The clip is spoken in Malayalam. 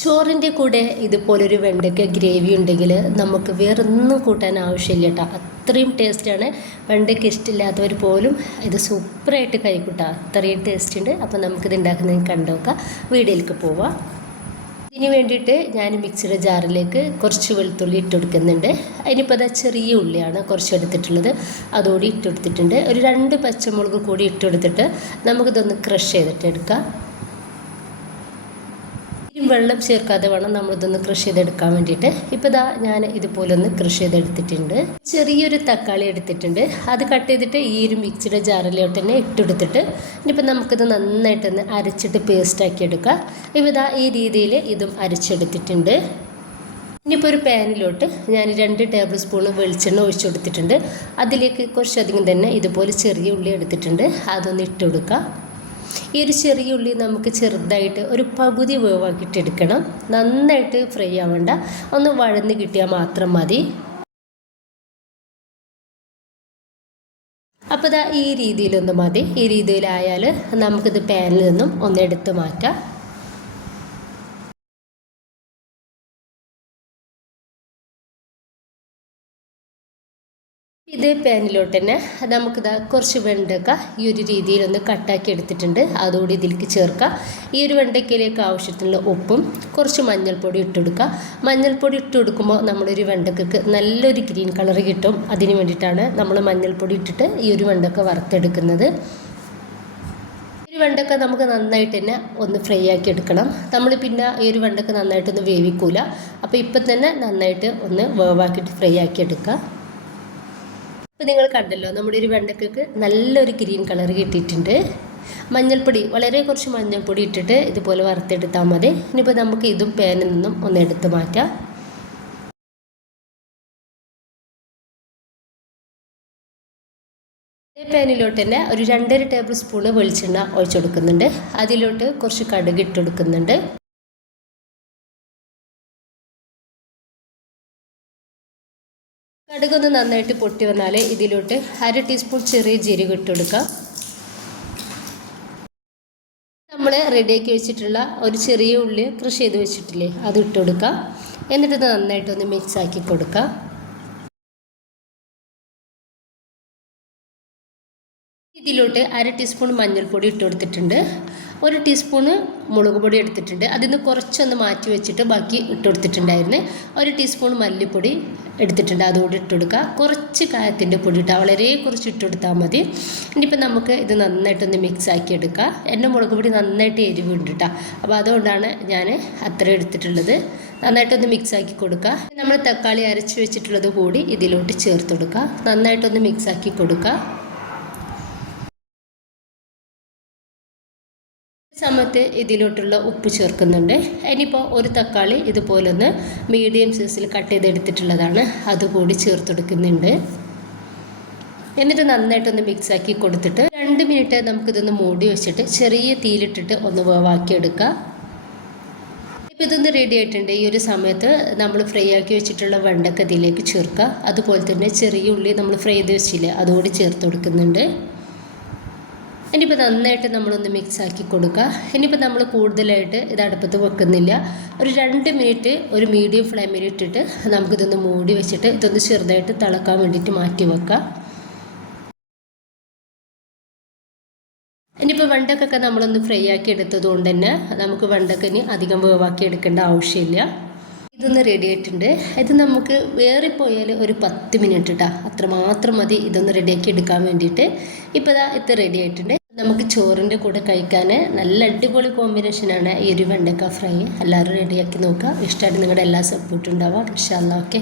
ചോറിൻ്റെ കൂടെ ഇതുപോലൊരു വെണ്ടയ്ക്ക ഗ്രേവി ഉണ്ടെങ്കിൽ നമുക്ക് വേറൊന്നും കൂട്ടാൻ ആവശ്യമില്ല കേട്ടോ. അത്രയും ടേസ്റ്റാണ്. വെണ്ടയ്ക്ക ഇഷ്ടമില്ലാത്തവർ പോലും ഇത് സൂപ്പറായിട്ട് കഴിക്കൂട്ടോ. അത്രയും ടേസ്റ്റ് ഉണ്ട്. അപ്പോൾ നമുക്കിത് ഉണ്ടാക്കുന്നത് കണ്ടു നോക്കാം. വീഡിയോയിലേക്ക് പോവാം. ഇതിന് വേണ്ടിയിട്ട് ഞാൻ മിക്സിയുടെ ജാറിലേക്ക് കുറച്ച് വെളുത്തുള്ളി ഇട്ട് കൊടുക്കുന്നുണ്ട്. അതിനിപ്പോൾ അത് ചെറിയ ഉള്ളിയാണ് കുറച്ച് എടുത്തിട്ടുള്ളത്, അതോടെ ഇട്ട് കൊടുത്തിട്ടുണ്ട്. ഒരു 2 പച്ചമുളക് കൂടി ഇട്ട് കൊടുത്തിട്ട് നമുക്കിതൊന്ന് ക്രഷ് ചെയ്തിട്ട് എടുക്കാം. വെള്ളം ചേർക്കാതെ വേണം നമ്മളിതൊന്ന് കൃഷി ചെയ്തെടുക്കാൻ വേണ്ടിയിട്ട്. ഇപ്പോൾ ഇതാ ഞാൻ ഇതുപോലെ ഒന്ന് കൃഷി ചെയ്തെടുത്തിട്ടുണ്ട്. ചെറിയൊരു തക്കാളി എടുത്തിട്ടുണ്ട്, അത് കട്ട് ചെയ്തിട്ട് ഈ ഒരു മിക്സിയുടെ ജാറിലോട്ട് തന്നെ ഇട്ടെടുത്തിട്ട് ഇനിയിപ്പോൾ നമുക്കിത് നന്നായിട്ടൊന്ന് അരച്ചിട്ട് പേസ്റ്റാക്കി എടുക്കാം. ഇപ്പോൾ ഇതാ ഈ രീതിയിൽ ഇതും അരച്ചെടുത്തിട്ടുണ്ട്. ഇനിയിപ്പോൾ ഒരു പാനിലോട്ട് ഞാൻ 2 ടേബിൾ സ്പൂൺ വെളിച്ചെണ്ണ ഒഴിച്ചു കൊടുത്തിട്ടുണ്ട്. അതിലേക്ക് കുറച്ചധികം തന്നെ ഇതുപോലെ ചെറിയ ഉള്ളി എടുത്തിട്ടുണ്ട്, അതൊന്ന് ഇട്ട് കൊടുക്കുക. ഈ ഒരു ചെറിയ ഉള്ളി നമുക്ക് ചെറുതായിട്ട് ഒരു പകുതി വേവാക്കിയിട്ടെടുക്കണം. നന്നായിട്ട് ഫ്രൈ ആവണ്ട, ഒന്ന് വഴന്ന് കിട്ടിയാൽ മാത്രം മതി. അപ്പോൾ ഇതാ ഈ രീതിയിലൊന്ന് മതി. ഈ രീതിയിലായാൽ നമുക്കിത് പാനിൽ നിന്നും ഒന്ന് എടുത്ത് മാറ്റാം. ഇതേ പാനിലോട്ട് തന്നെ നമുക്കിതാ കുറച്ച് വെണ്ടയ്ക്ക ഈ ഒരു രീതിയിലൊന്ന് കട്ടാക്കി എടുത്തിട്ടുണ്ട്, അതുകൂടി ഇതിലേക്ക് ചേർക്കാം. ഈ ഒരു വെണ്ടയ്ക്കയിലേക്ക് ആവശ്യത്തിനുള്ള ഉപ്പും കുറച്ച് മഞ്ഞൾപ്പൊടി ഇട്ട് കൊടുക്കുക. മഞ്ഞൾപ്പൊടി ഇട്ട് കൊടുക്കുമ്പോൾ നമ്മളൊരു വെണ്ടയ്ക്കക്ക് നല്ലൊരു ഗ്രീൻ കളർ കിട്ടും. അതിന് വേണ്ടിയിട്ടാണ് നമ്മൾ മഞ്ഞൾപ്പൊടി ഇട്ടിട്ട് ഈ ഒരു വെണ്ടയ്ക്ക വറുത്തെടുക്കുന്നത്. ഈ വെണ്ടയ്ക്ക നമുക്ക് നന്നായിട്ട് തന്നെ ഒന്ന് ഫ്രൈ ആക്കി എടുക്കണം. നമ്മൾ പിന്നെ ഈ ഒരു വെണ്ടയ്ക്ക നന്നായിട്ടൊന്ന് വേവിക്കൂല. അപ്പോൾ ഇപ്പം തന്നെ നന്നായിട്ട് ഒന്ന് വേവാക്കിയിട്ട് ഫ്രൈ ആക്കി എടുക്കുക. ഇപ്പോൾ നിങ്ങൾ കണ്ടല്ലോ, നമ്മുടെ ഒരു വെണ്ടയ്ക്കക്ക് നല്ലൊരു ഗ്രീൻ കളർ കിട്ടിയിട്ടുണ്ട്. മഞ്ഞൾപ്പൊടി വളരെ കുറച്ച് മഞ്ഞൾപ്പൊടി ഇട്ടിട്ട് ഇതുപോലെ വറുത്തെടുത്താൽ മതി. ഇനിയിപ്പോൾ നമുക്ക് ഇതും പാനിൽ നിന്നും ഒന്ന് എടുത്ത് മാറ്റാം. പാനിലോട്ട് തന്നെ ഒരു 2.5 ടേബിൾ സ്പൂൺ വെളിച്ചെണ്ണ ഒഴിച്ചു കൊടുക്കുന്നുണ്ട്. അതിലോട്ട് കുറച്ച് കടുക് ഇട്ട് കൊടുക്കുന്നുണ്ട്. കടുകൊന്ന് നന്നായിട്ട് പൊട്ടി വന്നാൽ ഇതിലോട്ട് 1/2 ടീസ്പൂൺ ചെറിയ ജീരകം ഇട്ട് കൊടുക്കാം. നമ്മൾ റെഡിയാക്കി വെച്ചിട്ടുള്ള ഒരു ചെറിയ ഉള്ളി കൃഷി ചെയ്ത് വെച്ചിട്ടില്ലേ, അത് ഇട്ട് കൊടുക്കാം. എന്നിട്ട് നന്നായിട്ടൊന്ന് മിക്സ് ആക്കി കൊടുക്കാം. ഇതിലോട്ട് 1/2 ടീസ്പൂൺ മഞ്ഞൾപ്പൊടി ഇട്ട് കൊടുത്തിട്ടുണ്ട്. 1 ടീസ്പൂണ് മുളക് പൊടി എടുത്തിട്ടുണ്ട്, അതിൽ നിന്ന് കുറച്ചൊന്ന് മാറ്റി വെച്ചിട്ട് ബാക്കി ഇട്ട് കൊടുത്തിട്ടുണ്ടായിരുന്നു. 1 ടീസ്പൂൺ മല്ലിപ്പൊടി എടുത്തിട്ടുണ്ട്, അതുകൂടി ഇട്ട് കൊടുക്കുക. കുറച്ച് കായത്തിൻ്റെ പൊടി ഇട്ടാൽ വളരെ കുറച്ച് ഇട്ട് കൊടുത്താൽ മതി. ഇനിയിപ്പോൾ നമുക്ക് ഇത് നന്നായിട്ടൊന്ന് മിക്സ് ആക്കി എടുക്കുക. എൻ്റെ മുളക് പൊടി നന്നായിട്ട് എരിവുണ്ട് കേട്ടോ, അപ്പോൾ അതുകൊണ്ടാണ് ഞാൻ അത്ര എടുത്തിട്ടുള്ളത്. നന്നായിട്ടൊന്ന് മിക്സ് ആക്കി കൊടുക്കുക. നമ്മൾ തക്കാളി അരച്ച് വെച്ചിട്ടുള്ളത് കൂടി ഇതിലോട്ട് ചേർത്ത് കൊടുക്കുക. നന്നായിട്ടൊന്ന് മിക്സ് ആക്കി കൊടുക്കുക. സമയത്ത് ഇതിലോട്ടുള്ള ഉപ്പ് ചേർക്കുന്നുണ്ട്. ഇനിയിപ്പോൾ ഒരു തക്കാളി ഇതുപോലൊന്ന് മീഡിയം സൈസിൽ കട്ട് ചെയ്തെടുത്തിട്ടുള്ളതാണ്, അതുകൂടി ചേർത്ത് കൊടുക്കുന്നുണ്ട്. എന്നിട്ട് നന്നായിട്ടൊന്ന് മിക്സാക്കി കൊടുത്തിട്ട് 2 മിനിറ്റ് നമുക്കിതൊന്ന് മൂടി വെച്ചിട്ട് ചെറിയ തീയിലിട്ടിട്ട് ഒന്ന് വേവാക്കിയെടുക്കുക. ഇപ്പോൾ ഇതൊന്ന് റെഡി ആയിട്ടുണ്ട്. ഈ ഒരു സമയത്ത് നമ്മൾ ഫ്രൈ ആക്കി വെച്ചിട്ടുള്ള വെണ്ടയ്ക്ക ഇതിലേക്ക് ചേർക്കുക. അതുപോലെ തന്നെ ചെറിയ ഉള്ളി നമ്മൾ ഫ്രൈ ചെയ്ത് വെച്ചില്ലേ, അതുകൂടി ചേർത്ത് കൊടുക്കുന്നുണ്ട്. ഇനിയിപ്പോൾ നന്നായിട്ട് നമ്മളൊന്ന് മിക്സ് ആക്കി കൊടുക്കുക. ഇനിയിപ്പോൾ നമ്മൾ കൂടുതലായിട്ട് ഇത് അടുപ്പത്ത് വെക്കുന്നില്ല. ഒരു 2 മിനിറ്റ് ഒരു മീഡിയം ഫ്ലെയിമിൽ ഇട്ടിട്ട് നമുക്കിതൊന്ന് മൂടി വെച്ചിട്ട് ഇതൊന്ന് ചെറുതായിട്ട് തിളക്കാൻ വേണ്ടിയിട്ട് മാറ്റി വെക്കാം. ഇനിയിപ്പോൾ വെണ്ടയ്ക്കൊക്കെ നമ്മളൊന്ന് ഫ്രൈ ആക്കി എടുത്തത് കൊണ്ട് തന്നെ നമുക്ക് വെണ്ടയ്ക്കന് അധികം വേവാക്കി എടുക്കേണ്ട ആവശ്യമില്ല. ഇതൊന്ന് റെഡി ആയിട്ടുണ്ട്. ഇത് നമുക്ക് വേറിപ്പോയാൽ ഒരു 10 മിനിറ്റ് ഇട്ടാൽ അത്രമാത്രം മതി ഇതൊന്ന് റെഡിയാക്കി എടുക്കാൻ വേണ്ടിയിട്ട്. ഇപ്പോൾ ഇത് റെഡി ആയിട്ടുണ്ട്. നമുക്ക് ചോറിൻ്റെ കൂടെ കഴിക്കാൻ നല്ല അടിപൊളി കോമ്പിനേഷനാണ് ഈ ഒരു വെണ്ടയ്ക്ക ഫ്രൈ. എല്ലാവരും റെഡിയാക്കി നോക്കുക. ഇഷ്ടമായിട്ട് നിങ്ങളുടെ എല്ലാ സപ്പോർട്ടും ഉണ്ടാവാം. ഇൻഷാ അല്ലാഹ്. ഓക്കെ.